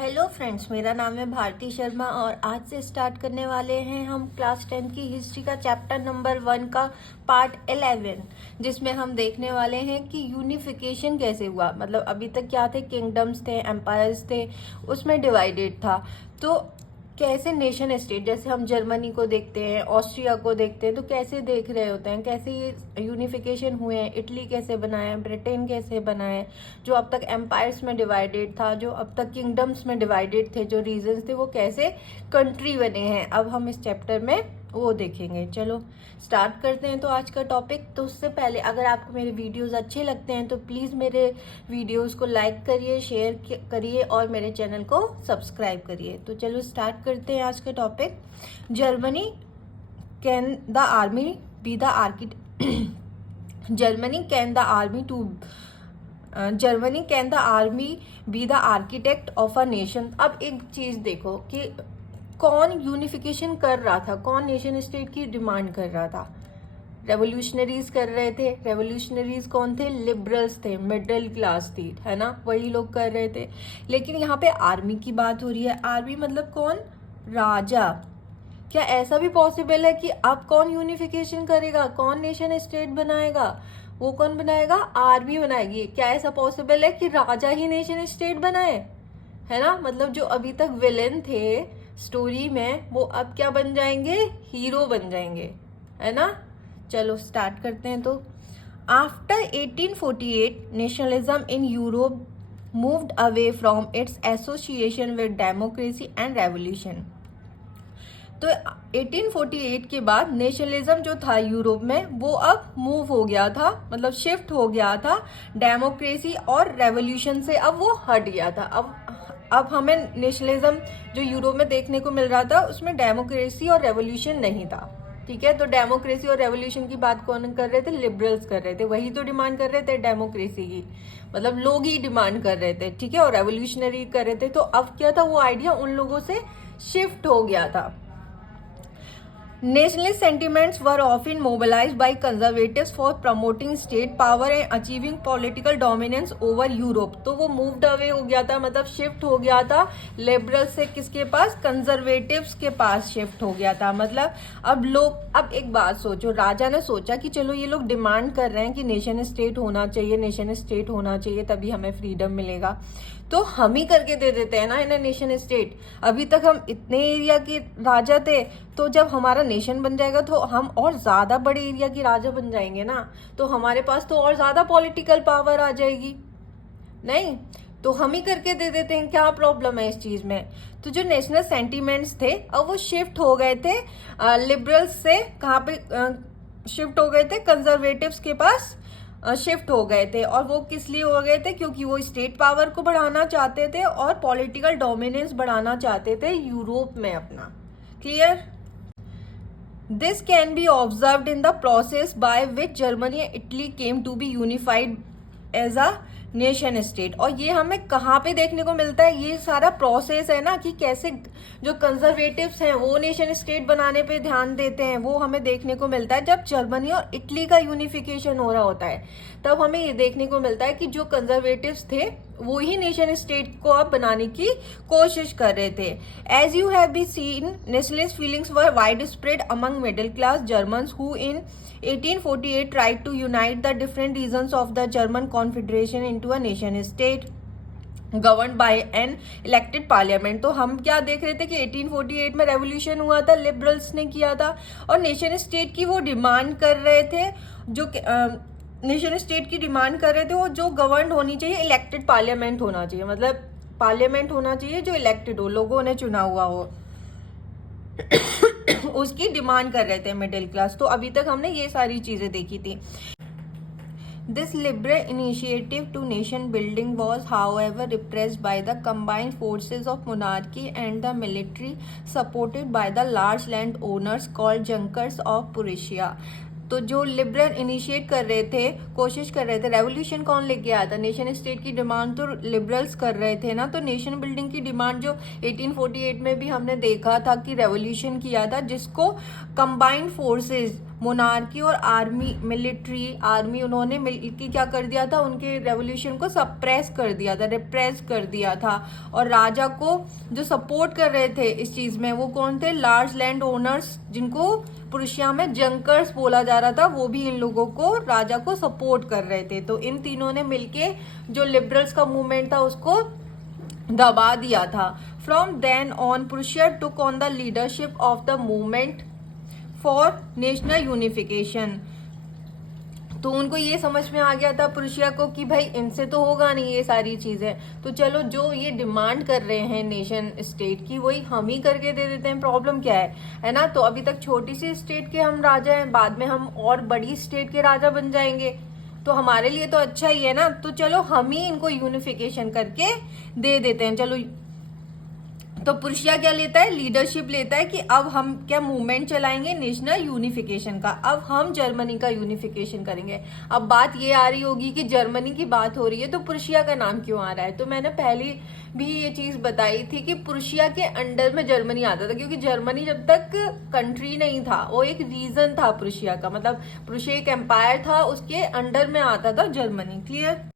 Hello friends, मेरा नाम है भारती शर्मा और आज से स्टार्ट करने वाले हैं हम क्लास 10 की हिस्ट्री का चैप्टर नंबर 1 का पार्ट 11, जिसमें हम देखने वाले हैं कि यूनिफिकेशन कैसे हुआ। मतलब अभी तक क्या थे, किंगडम्स थे, एम्पायर्स थे, उसमें डिवाइडेड था। तो कैसे नेशन स्टेट, जैसे हम जर्मनी को देखते हैं, ऑस्ट्रिया को देखते हैं, तो कैसे देख रहे होते हैं, कैसे ये यूनिफिकेशन हुए हैं, इटली कैसे बना है, ब्रिटेन कैसे बना है, जो अब तक एम्पायर्स में डिवाइडेड था, जो अब तक किंगडम्स में डिवाइडेड थे, जो रीजन्स थे, वो कैसे कंट्री बने हैं। अब हम इस चैप्टर में वो देखेंगे। चलो स्टार्ट करते हैं तो आज का टॉपिक। तो उससे पहले अगर आपको मेरे वीडियोस अच्छे लगते हैं तो प्लीज़ मेरे वीडियोस को लाइक करिए, शेयर करिए और मेरे चैनल को सब्सक्राइब करिए। तो चलो स्टार्ट करते हैं आज का topic. Germany can the army be the architect Germany can the army to Germany can the army be the architect of a nation. अब एक चीज देखो कि कौन यूनिफिकेशन कर रहा था, कौन नेशन स्टेट की डिमांड कर रहा था। रेवोल्यूशनरीज कर रहे थे। रेवोल्यूशनरीज कौन थे? लिबरल्स थे, मिडिल क्लास थी, है ना, वही लोग कर रहे थे। लेकिन यहाँ पे आर्मी की बात हो रही है। आर्मी मतलब कौन? राजा। क्या ऐसा भी पॉसिबल है कि अब कौन यूनिफिकेशन करेगा, कौन नेशन स्टेट बनाएगा? वो कौन बनाएगा? आर्मी बनाएगी। क्या ऐसा पॉसिबल है कि राजा ही नेशन स्टेट बनाए? है ना, मतलब जो अभी तक विलेन थे स्टोरी में, वो अब क्या बन जाएंगे? हीरो बन जाएंगे, है ना। चलो स्टार्ट करते हैं। तो after 1848 nationalism in Europe moved away from its association with democracy and revolution. तो 1848 के बाद नेशनलिज्म जो था यूरोप में, वो अब मूव हो गया था, मतलब शिफ्ट हो गया था डेमोक्रेसी और रेवोल्यूशन से। अब वो हट गया था। अब हमें नेशनलिज्म जो यूरोप में देखने को मिल रहा था, उसमें डेमोक्रेसी और रेवोल्यूशन नहीं था। ठीक है, तो डेमोक्रेसी और रेवोल्यूशन की बात कौन कर रहे थे? लिबरल्स कर रहे थे। वही तो डिमांड कर रहे थे डेमोक्रेसी की, मतलब लोग ही डिमांड कर रहे थे। ठीक है, और रेवोल्यूशनरी कर रहे थे। तो अब क्या था, वो आइडिया उन लोगों से शिफ्ट हो गया था। Nationalist sentiments were often mobilized by conservatives for promoting state power and achieving political dominance over Europe। तो वो moved away हो गया था, मतलब शिफ्ट हो गया था लिबरल से किसके पास? कंजर्वेटिव्स के पास शिफ्ट हो गया था। मतलब अब एक बात सोचो, राजा ने सोचा कि चलो ये लोग डिमांड कर रहे हैं कि नेशन स्टेट होना चाहिए, नेशन स्टेट होना चाहिए, तभी हमें फ्रीडम मिलेगा, तो हम ही करके दे देते हैं ना इन्हें नेशन स्टेट। अभी तक हम इतने एरिया के राजा थे, तो जब हमारा नेशन बन जाएगा तो हम और ज्यादा बड़े एरिया के राजा बन जाएंगे ना, तो हमारे पास तो और ज्यादा पॉलिटिकल पावर आ जाएगी। नहीं, तो हम ही करके दे देते हैं। क्या प्रॉब्लम है इस चीज में? तो जो नेशनल सेंटिमेंट्स थे, अब वो शिफ्ट हो गए थे लिबरल्स से। कहाँ पे शिफ्ट हो गए थे? कंजर्वेटिव्स के पास शिफ्ट हो गए थे। और वो किस लिए हो गए थे? क्योंकि वो स्टेट पावर को बढ़ाना चाहते थे और पॉलिटिकल डोमिनेंस बढ़ाना चाहते थे यूरोप में अपना। Clear? This can be observed in the process by which Germany and Italy came to be unified as a nation state. और ये हमें कहाँ पे देखने को मिलता है? ये सारा प्रोसेस है ना, कि कैसे जो कंजर्वेटिव्स हैं वो नेशन स्टेट बनाने पे ध्यान देते हैं, वो हमें देखने को मिलता है जब जर्मनी और इटली का यूनिफिकेशन हो रहा होता है। तब हमें ये देखने को मिलता है कि जो कंजर्वेटिव्स थे वो ही नेशन स्टेट को अब बनाने की कोशिश कर रहे थे। As you have be seen, nationalist feelings were wide spread among middle class Germans who in 1848 tried to unite the different regions of the German Confederation into a nation state governed by an elected parliament। तो हम क्या देख रहे थे कि 1848 में revolution हुआ था, लिबरल्स ने किया था, और नेशन स्टेट की वो डिमांड कर रहे थे। जो नेशन स्टेट की डिमांड कर रहे थे, वो जो गवर्न होनी चाहिए, इलेक्टेड पार्लियामेंट होना चाहिए, मतलब पार्लियामेंट होना चाहिए जो इलेक्टेड हो, लोगों ने चुना हुआ हो, उसकी डिमांड कर रहे थे मिडिल क्लास। तो अभी तक हमने ये सारी चीजें देखी थी। This liberal initiative to nation building was, however, repressed by the combined forces of monarchy and the military, supported by the large landowners called Junkers of Prussia। तो जो लिबरल इनिशिएट कर रहे थे, कोशिश कर रहे थे, रेवोल्यूशन कौन लेके आया था? नेशन स्टेट की डिमांड तो लिबरल्स कर रहे थे ना। तो नेशन बिल्डिंग की डिमांड जो 1848 में भी हमने देखा था कि रेवोल्यूशन किया था, जिसको कंबाइंड फोर्सेस मोनार्की और आर्मी, मिलिट्री आर्मी, उन्होंने मिलकर क्या कर दिया था, उनके रेवोल्यूशन को सप्रेस कर दिया था, रिप्रेस कर दिया था। और राजा को जो सपोर्ट कर रहे थे इस चीज में, वो कौन थे, लार्ज लैंड ओनर्स, जिनको प्रुशिया में जंकर्स बोला जा रहा था, वो भी इन लोगों को, राजा को सपोर्ट कर रहे थे। तो इन तीनों ने मिलके जो लिबरल्स का मूवमेंट था उसको दबा दिया था। From then on Prussia took on the leadership of the movement for national unification. तो उनको ये समझ में आ गया था प्रुशिया को कि भाई इनसे तो होगा नहीं ये सारी चीजें, तो चलो जो ये डिमांड कर रहे हैं नेशन स्टेट की, वही हम ही करके दे देते हैं, प्रॉब्लम क्या है ना। तो अभी तक छोटी सी स्टेट के हम राजा हैं, बाद में हम और बड़ी स्टेट के राजा बन जाएंगे, तो हमारे लिए तो अच्छा ही है ना। तो चलो हम ही इनको यूनिफिकेशन करके दे देते हैं। चलो, तो प्रुशिया क्या लेता है, लीडरशिप लेता है कि अब हम क्या मूवमेंट चलाएंगे नेशनल यूनिफिकेशन का, अब हम जर्मनी का यूनिफिकेशन करेंगे। अब बात ये आ रही होगी कि जर्मनी की बात हो रही है तो प्रुशिया का नाम क्यों आ रहा है। तो मैंने पहले भी ये चीज बताई थी कि प्रुशिया के अंडर में जर्मनी आता था, क्योंकि जर्मनी जब तक कंट्री नहीं था, वो एक रीजन था प्रुशिया का, मतलब प्रुशिया एक एम्पायर था, उसके अंडर में आता था Germany. Clear.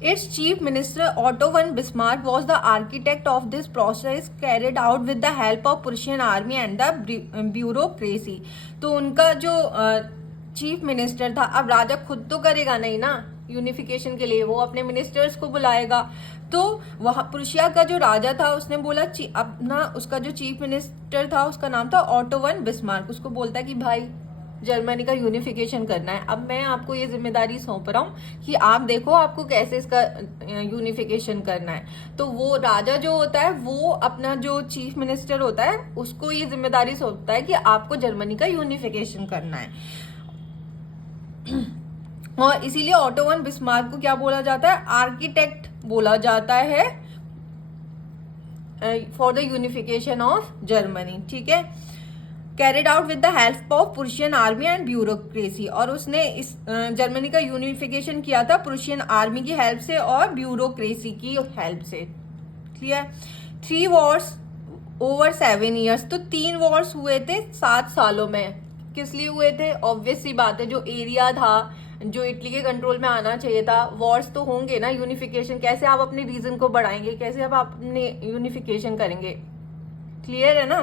Its chief minister Otto von Bismarck was the architect of this process carried out with the help of Prussian army and the bureaucracy। तो उनका जो चीफ मिनिस्टर था, अब राजा खुद तो करेगा नहीं ना यूनिफिकेशन के लिए, वो अपने मिनिस्टर्स को बुलाएगा। तो वह प्रुशिया का जो राजा था उसने बोला, अपना उसका जो चीफ मिनिस्टर था उसका नाम था ऑटो वन बिस्मार्क, उसको बोलता है कि भाई जर्मनी का यूनिफिकेशन करना है, अब मैं आपको ये जिम्मेदारी सौंप रहा हूँ कि आप देखो आपको कैसे इसका यूनिफिकेशन करना है। तो वो राजा जो होता है वो अपना जो चीफ मिनिस्टर होता है उसको ये जिम्मेदारी सौंपता है कि आपको जर्मनी का यूनिफिकेशन करना है। और इसीलिए ऑटो वन बिस्मार्क को क्या बोला जाता है, आर्किटेक्ट बोला जाता है for the unification of Germany. ठीक है, carried out with the help of Prussian army and bureaucracy. और उसने इस जर्मनी का यूनिफिकेशन किया था प्रुशियन आर्मी की हेल्प से और ब्यूरोक्रेसी की हेल्प से। क्लियर। 3 Wars over 7 years. तो 3 वॉर्स हुए थे 7 सालों में। किस लिए हुए थे, ऑब्वियस सी बात है, जो एरिया था जो इटली के कंट्रोल में आना चाहिए था, वॉर्स तो होंगे ना। यूनिफिकेशन कैसे आप अपने रीजन को बढ़ाएंगे, कैसे आप अपने यूनिफिकेशन करेंगे। क्लियर है ना।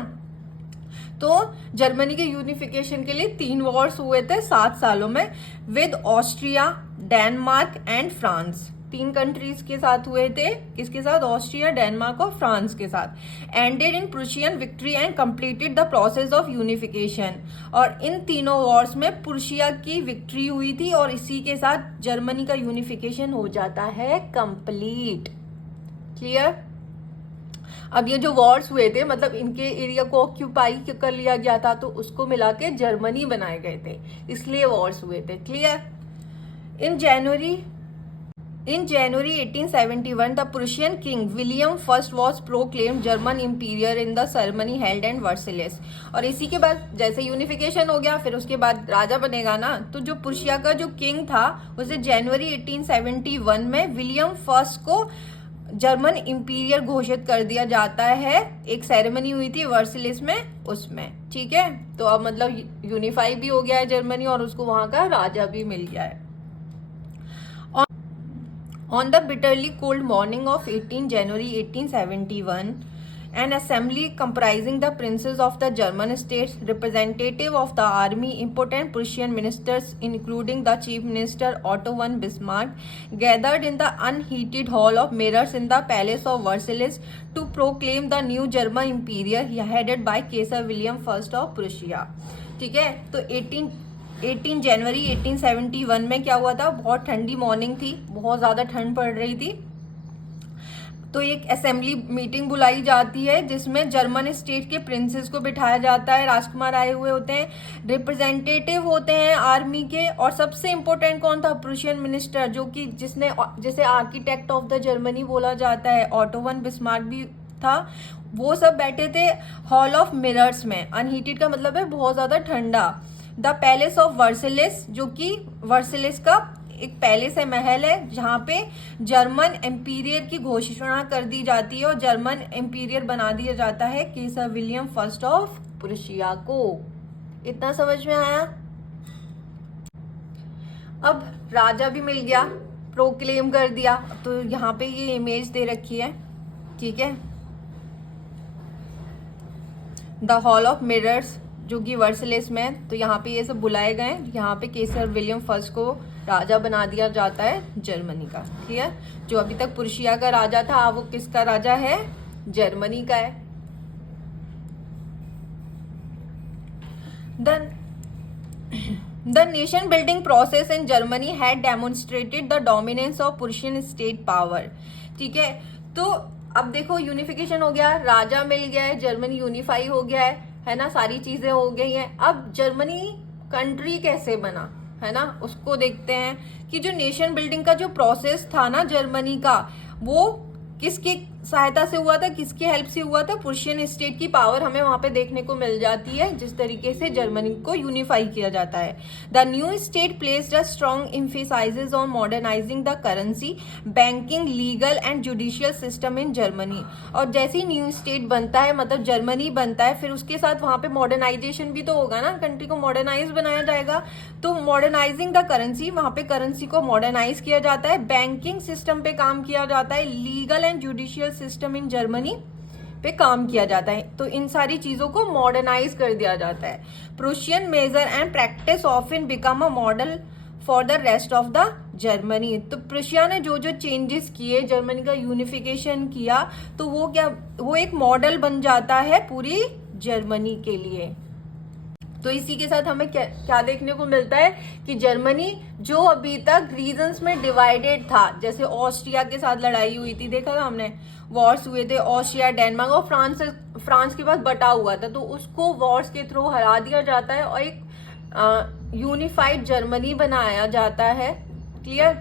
तो जर्मनी के यूनिफिकेशन के लिए 3 वॉर्स हुए थे 7 सालों में, with Austria, Denmark and France. 3 countries के साथ हुए थे, किसके साथ, ऑस्ट्रिया, डेनमार्क और फ्रांस के साथ। Ended in Prussian victory and completed the process of unification. और इन तीनों वॉर्स में प्रुशिया की विक्ट्री हुई थी और इसी के साथ जर्मनी का यूनिफिकेशन हो जाता है कंप्लीट। क्लियर। अब ये जो वॉर्स हुए थे, मतलब इनके एरिया को ऑक्यूपाई कर लिया गया था, तो उसको मिला के जर्मनी बनाए गए थे, इसलिए वॉर्स हुए थे। Clear. In January 1871 the Prussian king William first was proclaimed German imperial in the ceremony held and Versailles. और इसी के बाद जैसे यूनिफिकेशन हो गया, फिर उसके बाद राजा बनेगा ना, तो जो प्रुशिया का जो किंग था उसे जनवरी 1871 में विलियम फर्स्ट को जर्मन इंपीरियर घोषित कर दिया जाता है। एक सेरेमनी हुई थी वर्सेलिस में, उसमें। ठीक है, तो अब मतलब यूनिफाई भी हो गया है जर्मनी और उसको वहां का राजा भी मिल गया है। On the bitterly cold morning of 18 January 1871, an assembly comprising the princes of the German states, representative of the army, important Prussian ministers, including the chief minister Otto von Bismarck, gathered in the unheated hall of mirrors in the palace of Versailles to proclaim the new German empire headed by Kaiser William I of Prussia। ठीक है, तो 18 जनवरी 1871 में क्या हुआ था, बहुत ठंडी morning थी, बहुत ज्यादा ठंड पड़ रही थी। तो एक असेंबली मीटिंग बुलाई जाती है जिसमें जर्मन स्टेट के प्रिंसेस को बिठाया जाता है, राजकुमार आए हुए होते हैं, रिप्रेजेंटेटिव होते हैं आर्मी के, और सबसे इम्पोर्टेंट कौन था, प्रुशियन मिनिस्टर, जो कि जिसे आर्किटेक्ट ऑफ द जर्मनी बोला जाता है, ऑटो वन बिस्मार्क भी था। वो सब बैठे थे हॉल ऑफ मिरर्स में। अनहीटेड का मतलब है बहुत ज्यादा ठंडा। द पैलेस ऑफ वर्सेलिस, जो कि वर्सेलिस का एक पैलेस है, महल है, जहां पे जर्मन एम्पीरियर की घोषणा कर दी जाती है और जर्मन एम्पीरियर बना दिया जाता है केसर विलियम फर्स्ट ऑफ प्रुशिया को। इतना समझ में आया। अब राजा भी मिल गया, प्रोक्लेम कर दिया। तो यहाँ पे ये इमेज दे रखी है, ठीक है, द हॉल ऑफ मिरर्स जो कि वर्सलेस में है। तो यहाँ पे ये सब बुलाए गए। यहाँ पे केसर विलियम फर्स्ट को राजा बना दिया जाता है जर्मनी का, ठीक है। जो अभी तक प्रुशिया का राजा था वो किसका राजा है, जर्मनी का है। The nation building process in Germany had demonstrated the dominance of Prussian state power, ठीक है। तो अब देखो यूनिफिकेशन हो गया, राजा मिल गया है, जर्मनी यूनिफाई हो गया है ना, सारी चीजें हो गई हैं। अब जर्मनी कंट्री कैसे बना, है ना, उसको देखते हैं कि जो नेशन बिल्डिंग का जो प्रोसेस था ना जर्मनी का, वो किसकी सहायता से हुआ था, किसकी हेल्प से हुआ था। प्रुशियन स्टेट की पावर हमें वहां पे देखने को मिल जाती है, जिस तरीके से जर्मनी को यूनिफाई किया जाता है। The new state placed a strong emphasises on modernising the currency, banking, legal and judicial system in Germany. और जैसे ही न्यू स्टेट बनता है, मतलब जर्मनी बनता है, फिर उसके साथ वहां पे मॉडर्नाइजेशन भी तो होगा ना, कंट्री को मॉडर्नाइज बनाया जाएगा। तो मॉडर्नाइजिंग द करेंसी, वहां पे करेंसी को मॉडर्नाइज किया जाता है, बैंकिंग सिस्टम पे काम किया जाता है, legal and judicial system in Germany पे काम किया जाता है। तो इन सारी चीजों को मॉडर्नाइज कर दिया जाता है। Prussian measure and practice often become a model for the rest of the Germany. तो प्रुशिया ने जो जो चेंजेस किए, जर्मनी का यूनिफिकेशन किया, तो वो क्या, वो एक मॉडल बन जाता है पूरी जर्मनी के लिए। तो इसी के साथ हमें क्या देखने को मिलता है कि जर्मनी जो अभी तक रीजन्स में डिवाइडेड था, जैसे ऑस्ट्रिया के साथ लड़ाई हुई थी, देखा था हमने, वॉर्स हुए थे ऑस्ट्रिया, डेनमार्क और फ्रांस के पास बटा हुआ था, तो उसको वॉर्स के थ्रू हरा दिया जाता है और एक यूनिफाइड जर्मनी बनाया जाता है। क्लियर।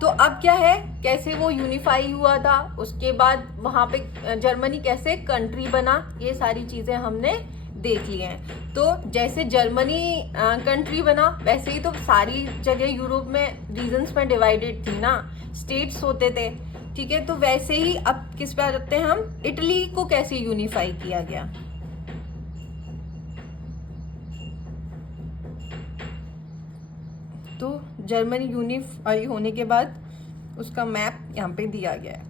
तो अब क्या है, कैसे वो यूनिफाई हुआ था, उसके बाद वहां पे जर्मनी कैसे कंट्री बना, ये सारी चीजें हमने देख लिए हैं। तो जैसे जर्मनी कंट्री बना, वैसे ही तो सारी जगह यूरोप में रीजन्स में डिवाइडेड थी ना, स्टेट्स होते थे, ठीक है। तो वैसे ही अब किस पे आ जाते हैं हम, इटली को कैसे यूनिफाई किया गया। तो जर्मनी यूनिफाई होने के बाद उसका मैप यहाँ पे दिया गया है,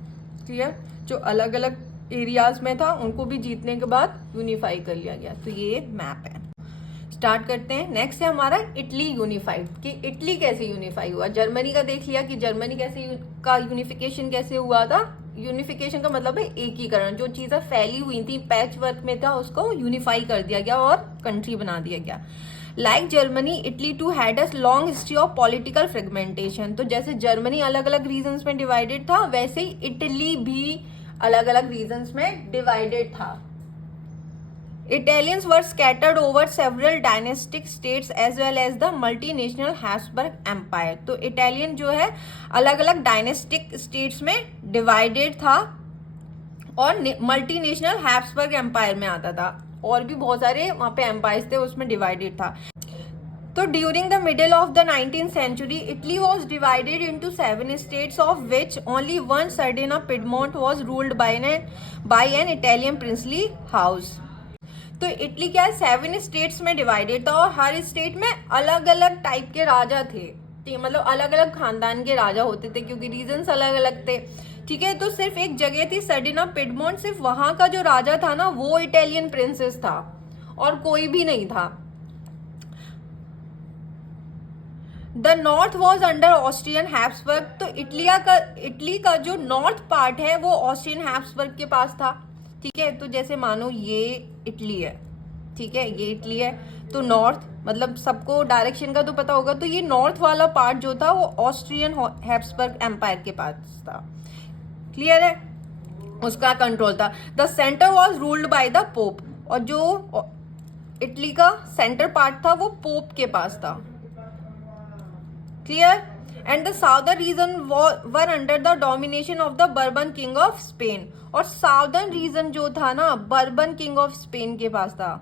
क्लियर। जो अलग अलग एरियाज में था उनको भी जीतने के बाद यूनिफाई कर लिया गया। तो ये मैप है। स्टार्ट करते हैं। नेक्स्ट है हमारा इटली यूनिफाइड, कि इटली कैसे यूनिफाई हुआ। जर्मनी का देख लिया कि जर्मनी का यूनिफिकेशन कैसे हुआ था। यूनिफिकेशन का मतलब है एकीकरण, जो चीजें फैली हुई थी, पैच वर्क में था, उसको यूनिफाई कर दिया गया और कंट्री बना दिया गया। Like Germany, Italy too had a long history of political fragmentation. तो जैसे जर्मनी अलग अलग रीजन्स में डिवाइडेड था, वैसे ही इटली भी अलग अलग रीजन्स में डिवाइडेड था। Italians were scattered over several dynastic states as well as the multinational Habsburg Empire। तो इटालियन जो है अलग अलग डायनेस्टिक स्टेट्स में डिवाइडेड था और मल्टीनेशनल हैब्सबर्ग एम्पायर में आता था, और भी बहुत सारे वहां पे एम्पायर्स थे, उसमें डिवाइडेड था। तो during the middle of the 19th century, Italy was divided into 7 states, of which only one, Sardinia Piedmont, was ruled by an Italian princely house। तो इटली क्या है, 7 स्टेट्स में डिवाइडेड था और हर स्टेट में अलग अलग टाइप के राजा थे, मतलब अलग अलग खानदान के राजा होते थे, क्योंकि रीजन्स अलग अलग थे, ठीक है। तो सिर्फ एक जगह थी सर्डिना पिडमोंट, सिर्फ वहां का जो राजा था ना वो इटालियन प्रिंसेस था और कोई भी नहीं था। The north was under Austrian Habsburg. तो इटली का जो नॉर्थ पार्ट है वो ऑस्ट्रियन हैब्सबर्ग के पास था, ठीक है। तो जैसे मानो ये इटली है, ठीक है, ये इटली है, तो नॉर्थ मतलब सबको डायरेक्शन का तो पता होगा, तो ये नॉर्थ वाला पार्ट जो था वो ऑस्ट्रियन हैब्सबर्ग एम्पायर के पास था, क्लियर है, उसका कंट्रोल था। The centre was ruled by the pope, और जो इटली का सेंटर पार्ट था वो पोप के पास था, clear. And the southern region were under the domination of the bourbon king of Spain, और साउदर्न रीजन जो था ना बर्बन किंग ऑफ स्पेन के पास था।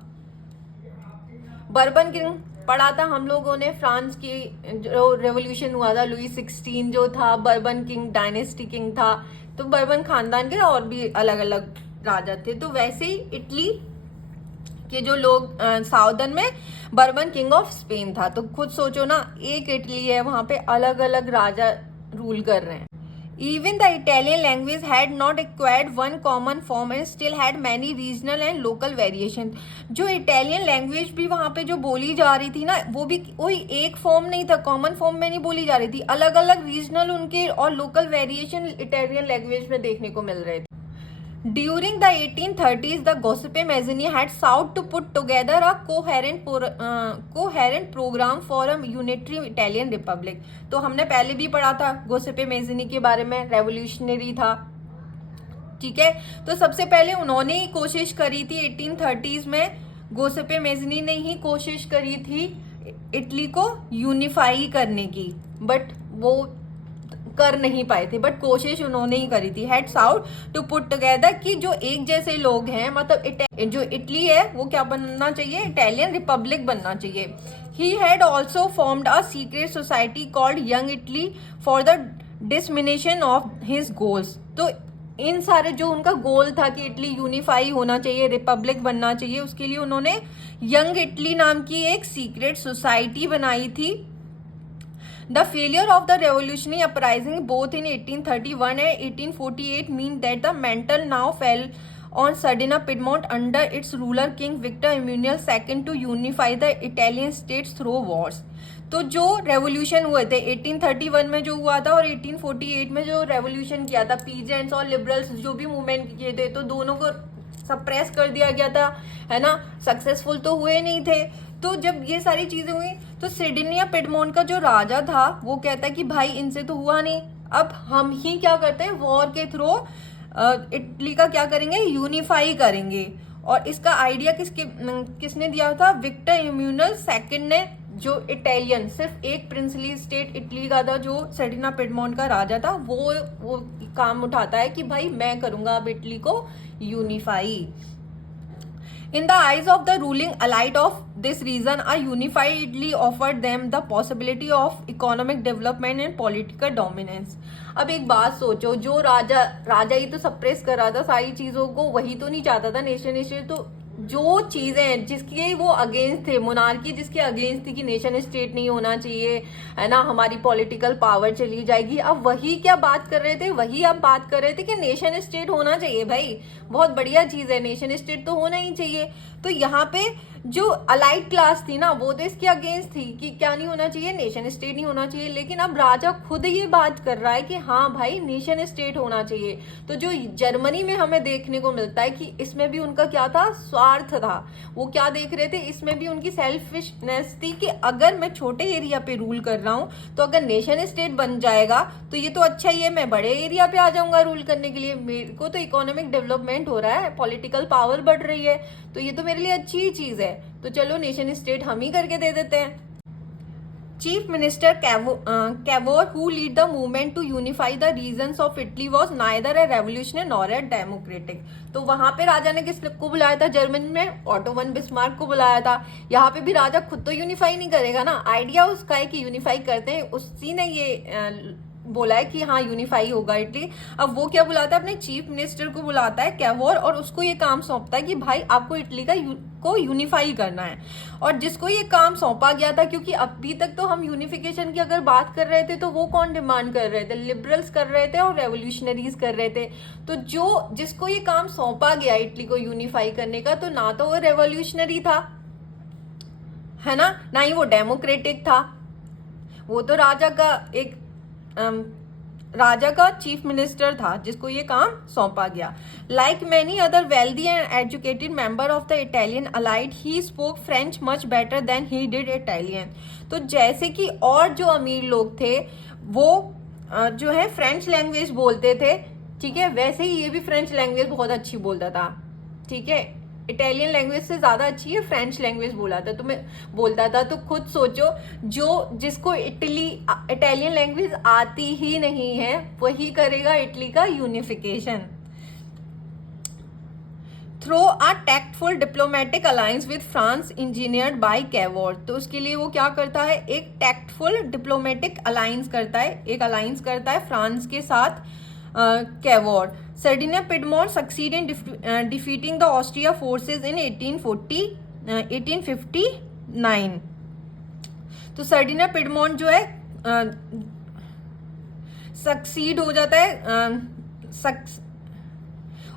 बर्बन किंग पढ़ा था हम लोगों ने, फ्रांस की जो रेवोल्यूशन हुआ था, लुई 16 जो था बर्बन किंग, डायनेस्टी किंग था। तो बर्बन खानदान के और भी अलग अलग राजा थे। तो वैसे ही इटली कि जो लोग साउदर्न में बर्बन किंग ऑफ स्पेन था। तो खुद सोचो ना, एक इटली है, वहां पे अलग अलग राजा रूल कर रहे हैं। Even the Italian language had not acquired one common form and still had many regional and local variation। जो इटालियन लैंग्वेज भी वहां पे जो बोली जा रही थी ना, वो भी कोई एक फॉर्म नहीं था, कॉमन फॉर्म में नहीं बोली जा रही थी, अलग अलग रीजनल उनके और लोकल वेरिएशन इटालियन लैंग्वेज में देखने को मिल रहे थे। During the 1830s, the Giuseppe Mazzini had sought to put together a coherent program for a unitary Italian republic। तो हमने पहले भी पढ़ा था गोसेपे मेज़िनी के बारे में, रेवोल्यूशनरी था, ठीक है। तो सबसे पहले उन्होंने ही कोशिश करी थी 1830s में, गोसेपे मेज़िनी ने ही कोशिश करी थी इटली को यूनिफाई करने की, बट वो कर नहीं पाए थे, बट कोशिश उन्होंने ही करी थी। Heads out to put together कि जो एक जैसे लोग हैं, मतलब जो इटली है वो क्या बनना चाहिए, इटालियन रिपब्लिक बनना चाहिए। He had also formed a secret society called young Italy for the dissemination of his goals. तो इन सारे जो उनका गोल था कि इटली यूनिफाई होना चाहिए, रिपब्लिक बनना चाहिए, उसके लिए उन्होंने यंग इटली नाम की एक सीक्रेट सोसाइटी बनाई थी। The failure of the revolutionary uprising both in 1831 and 1848 mean that the mantle now fell on Sardinia Piedmont under its ruler King Victor Emmanuel II to unify the Italian states through wars। तो जो revolution हुए थे 1831 में जो हुआ था और 1848 में जो रेवोल्यूशन किया था, पीजेंट्स और लिबरल्स जो भी मूवमेंट किए थे, तो दोनों को सप्रेस कर दिया गया था, है ना, सक्सेसफुल तो हुए नहीं थे। तो जब ये सारी चीजें हुई तो सिर्डिनिया पिडमोंट का जो राजा था वो कहता है कि भाई इनसे तो हुआ नहीं, अब हम ही क्या करते हैं, वॉर के थ्रू इटली का क्या करेंगे, यूनिफाई करेंगे। और इसका आइडिया किसने दिया था, विक्टर इम्यूनल सेकंड ने, जो इटालियन सिर्फ एक प्रिंसली स्टेट इटली का था, जो सर्डिना पिडमोंट का राजा था, वो काम उठाता है कि भाई मैं करूंगा अब इटली को unify. In the eyes of the ruling elite of this region, a unified Italy offered them the possibility of economic development and political dominance। अब एक बात सोचो, जो राजा ही तो सप्रेस कर रहा था सारी चीजों को, वही तो नहीं चाहता था नेशन स्टेट। तो जो चीजें जिसके वो अगेंस्ट थे, मोनार्की जिसके अगेंस्ट थी कि नेशन स्टेट नहीं होना चाहिए, है ना, हमारी पॉलिटिकल पावर चली जाएगी, अब वही क्या बात कर रहे थे, वही अब बात कर रहे थे कि नेशन स्टेट होना चाहिए। भाई बहुत बढ़िया चीज है, नेशन स्टेट तो होना ही चाहिए। तो यहाँ पे जो अलाइड क्लास थी ना, वो तो इसके अगेंस्ट थी कि क्या नहीं होना चाहिए, नेशन स्टेट नहीं होना चाहिए। लेकिन अब राजा खुद ये बात कर रहा है कि हाँ भाई नेशन स्टेट होना चाहिए। तो जो जर्मनी में हमें देखने को मिलता है कि इसमें भी उनका क्या था, स्वार्थ था। वो क्या देख रहे थे, इसमें भी उनकी सेल्फिशनेस थी कि अगर मैं छोटे एरिया पे रूल कर रहा हूँ, तो अगर नेशन स्टेट बन जाएगा तो ये तो अच्छा ही है, मैं बड़े एरिया पे आ जाऊंगा रूल करने के लिए, मेरे को तो इकोनॉमिक डेवलपमेंट हो रहा है, पॉलिटिकल पावर बढ़ रही है, तो ये तो मेरे लिए अच्छी ही चीज है, तो चलो नेशन स्टेट हम ही करके दे देते हैं। Chief minister Cavour who lead the movement to unify the regions of Italy was neither a revolutionary nor a democratic. तो वहां पे राजा ने किसको बुलाया था, जर्मनी में ऑटो वन बिस्मार्क को बुलाया था। यहाँ पे भी राजा खुद तो यूनिफाई नहीं करेगा ना, आइडिया उसका है कि यूनिफाई करते हैं, उसी ने ये बोला है कि हाँ यूनिफाई होगा इटली। अब वो क्या बुलाता है, अपने चीफ मिनिस्टर को बुलाता है कैवोर, और उसको ये काम सौंपता है कि भाई आपको इटली को यूनिफाई करना है। और जिसको ये काम सौंपा गया था, क्योंकि अभी तक तो हम यूनिफिकेशन की अगर बात कर रहे थे तो वो कौन डिमांड कर रहे थे, लिबरल्स कर रहे थे और रेवोल्यूशनरीज कर रहे थे। तो जिसको ये काम सौंपा गया इटली को यूनिफाई करने का, तो ना तो वो रेवोल्यूशनरी था, है ना ही वो डेमोक्रेटिक था, वो तो राजा का चीफ मिनिस्टर था जिसको ये काम सौंपा गया। Like many other wealthy and educated member of the Italian allied, he spoke French much better than he did Italian. तो जैसे कि और जो अमीर लोग थे वो जो है फ्रेंच लैंग्वेज बोलते थे, ठीक है, वैसे ही ये भी फ्रेंच लैंग्वेज बहुत अच्छी बोलता था, ठीक है, इटालियन लैंग्वेज से ज्यादा अच्छी है फ्रेंच लैंग्वेज बोलता था। तो खुद सोचो, जिसको इटालियन लैंग्वेज आती ही नहीं है, वही करेगा इटली का unification through a tactful diplomatic alliance with France engineered by Cavour. तो उसके लिए वो क्या करता है, एक टैक्टफुल डिप्लोमेटिक अलायंस करता है फ्रांस के साथ Cavour. Sardinia Piedmont succeeded in defeating the Austria forces in 1848 1859। तो फर्डिनेंड पिडमोंट जो है सक्सीड हो जाता है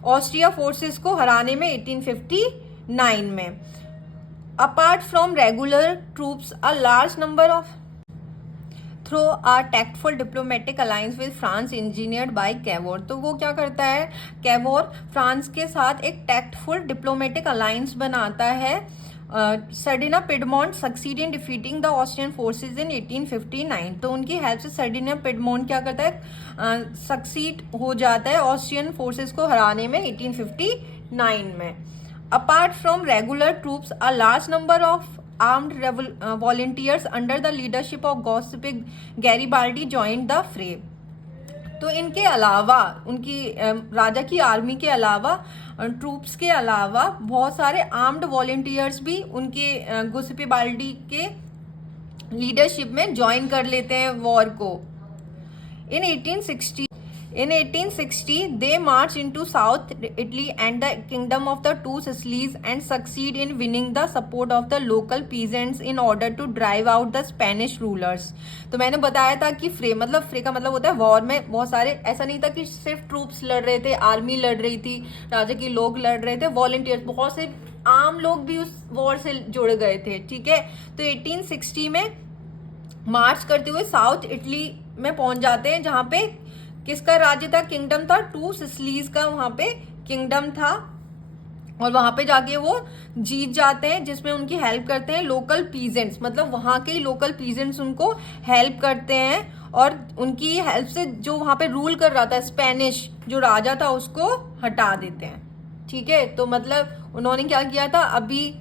ऑस्ट्रिया फोर्सेस को हराने में 1859 में। Apart from regular troops a large number of throw are tactful diplomatic alliance with France engineered by Cavour. तो वो क्या करता है, कैवोर फ्रांस के साथ एक टैक्टफुल डिप्लोमेटिक अलायंस बनाता है। Ferdinand Piedmont succeed in defeating the Austrian forces in 1859। तो उनकी हेल्प से फर्डिनेंड पिडमोंट क्या करता है, सक्सीड हो जाता है ऑस्ट्रियन फोर्सेज को हराने में 1859 में। Apart from regular troops a large number of armed volunteers under the leadership of Giuseppe Garibaldi joined the fray। तो इनके अलावा उनकी राजा की आर्मी के अलावा ट्रूप्स के अलावा बहुत सारे आर्म्ड वॉलंटियर्स भी उनके गुसेपे बाल्डी के लीडरशिप में ज्वाइन कर लेते हैं वॉर को। In 1860, they march into South Italy and the Kingdom of the Two Sicilies and succeed in winning the support of the local peasants in order to drive out the Spanish rulers। तो मैंने बताया था कि फ्रे का मतलब होता है वॉर में बहुत सारे, ऐसा नहीं था कि सिर्फ ट्रूप्स लड़ रहे थे, आर्मी लड़ रही थी, राजा के लोग लड़ रहे थे, वॉलंटियर्स बहुत से आम लोग भी उस वॉर से जुड़ गए थे। ठीक है, तो 1860 में मार्च करते हुए साउथ इटली में पहुंच जाते हैं, जहां पे किसका राज्य था, किंगडम था, टू सिसिलीज का वहां पे किंगडम था। और वहां पे जाके वो जीत जाते हैं, जिसमें उनकी हेल्प करते हैं लोकल पीजेंट्स, मतलब वहां के लोकल पीजेंट्स उनको हेल्प करते हैं। और उनकी हेल्प से जो वहां पे रूल कर रहा था स्पेनिश जो राजा था उसको हटा देते हैं। ठीक है, तो मतलब उन्होंने क्या किया था, अभी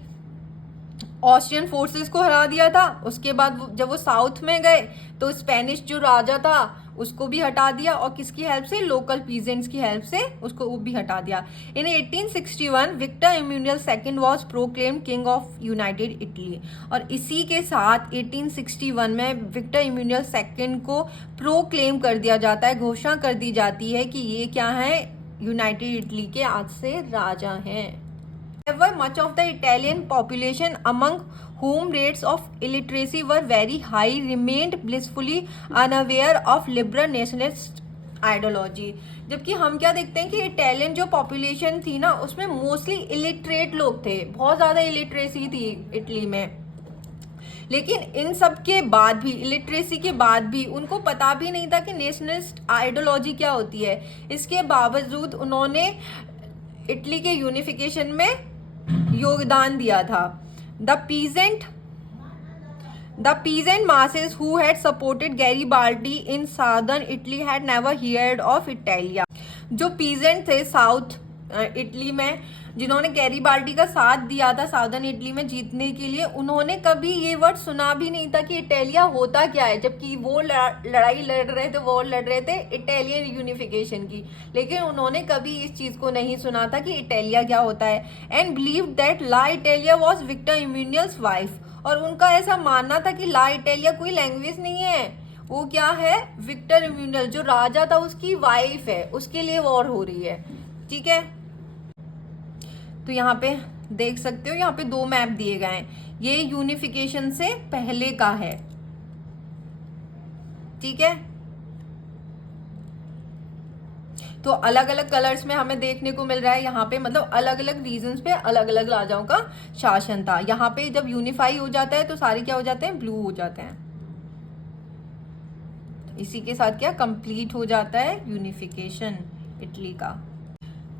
ऑस्ट्रियन फोर्सेस को हरा दिया था, उसके बाद जब वो साउथ में गए तो स्पेनिश जो राजा था उसको भी हटा दिया, और किसकी हेल्प से, लोकल पीजेंट्स की हेल्प से उसको वो भी हटा दिया। In 1861 Victor Emmanuel second was proclaimed king of united Italy. और इसी के साथ 1861 में विक्टर इमैनुअल सेकंड को प्रोक्लेम कर दिया जाता है, घोषणा कर दी जाती है कि ये क्या है, यूनाइटेड इटली के आज से राजा हैं। However, much of the Italian population, among whom rates of illiteracy were very high, remained blissfully unaware of liberal nationalist ideology। जबकि हम क्या देखते हैं कि इटालियन जो पॉपुलेशन थी ना, उसमें मोस्टली इलिटरेट लोग थे, बहुत ज्यादा इलिटरेसी थी इटली में। लेकिन इन सब के बाद भी, इलिटरेसी के बाद भी, उनको पता भी नहीं था कि नेशनलिस्ट आइडियोलॉजी क्या होती है। इसके बावजूद उन्होंने इटली के यूनिफिकेशन में योगदान दिया था। The peasant masses who had supported Garibaldi in southern Italy had never heard of Italia। जो पीजेंट थे साउथ इटली में, जिन्होंने गैरीबाल्डी का साथ दिया था साउदर्न इटली में जीतने के लिए, उन्होंने कभी ये वर्ड सुना भी नहीं था कि इटालिया होता क्या है। जबकि वो लड़ाई लड़ रहे थे, वॉर लड़ रहे थे इटालियन यूनिफिकेशन की, लेकिन उन्होंने कभी इस चीज को नहीं सुना था कि इटालिया क्या होता है। And believe that La Italia was Victor Emmanuel's wife. और उनका ऐसा मानना था कि ला इटालिया कोई लैंग्वेज नहीं है, वो क्या है, विक्टर इमैनुअल जो राजा था उसकी वाइफ है, उसके लिए वॉर हो रही है। ठीक है, तो यहाँ पे देख सकते हो, यहाँ पे दो मैप दिए गए हैं, ये यूनिफिकेशन से पहले का है। ठीक है, तो अलग अलग कलर्स में हमें देखने को मिल रहा है यहाँ पे, मतलब अलग अलग रीजन्स पे अलग अलग राजाओं का शासन था। यहाँ पे जब यूनिफाई हो जाता है तो सारे क्या हो जाते हैं, ब्लू हो जाते हैं। इसी के साथ क्या कंप्लीट हो जाता है यूनिफिकेशन इटली का।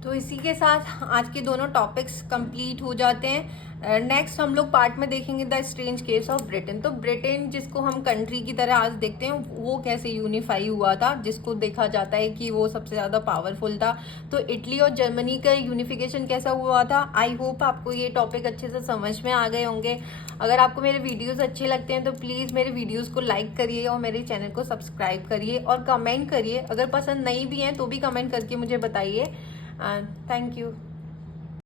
तो इसी के साथ आज के दोनों टॉपिक्स कंप्लीट हो जाते हैं। नेक्स्ट हम लोग पार्ट में देखेंगे the strange case of Britain. तो ब्रिटेन जिसको हम कंट्री की तरह आज देखते हैं, वो कैसे यूनिफाई हुआ था, जिसको देखा जाता है कि वो सबसे ज़्यादा पावरफुल था। तो इटली और जर्मनी का यूनिफिकेशन कैसा हुआ था। आई होप आपको ये टॉपिक अच्छे से समझ में आ गए होंगे। अगर आपको मेरे वीडियोज़ अच्छे लगते हैं तो प्लीज़ मेरे वीडियोज़ को लाइक करिए और मेरे चैनल को सब्सक्राइब करिए और कमेंट करिए। अगर पसंद नहीं भी हैं तो भी कमेंट करके मुझे बताइए। Thank you.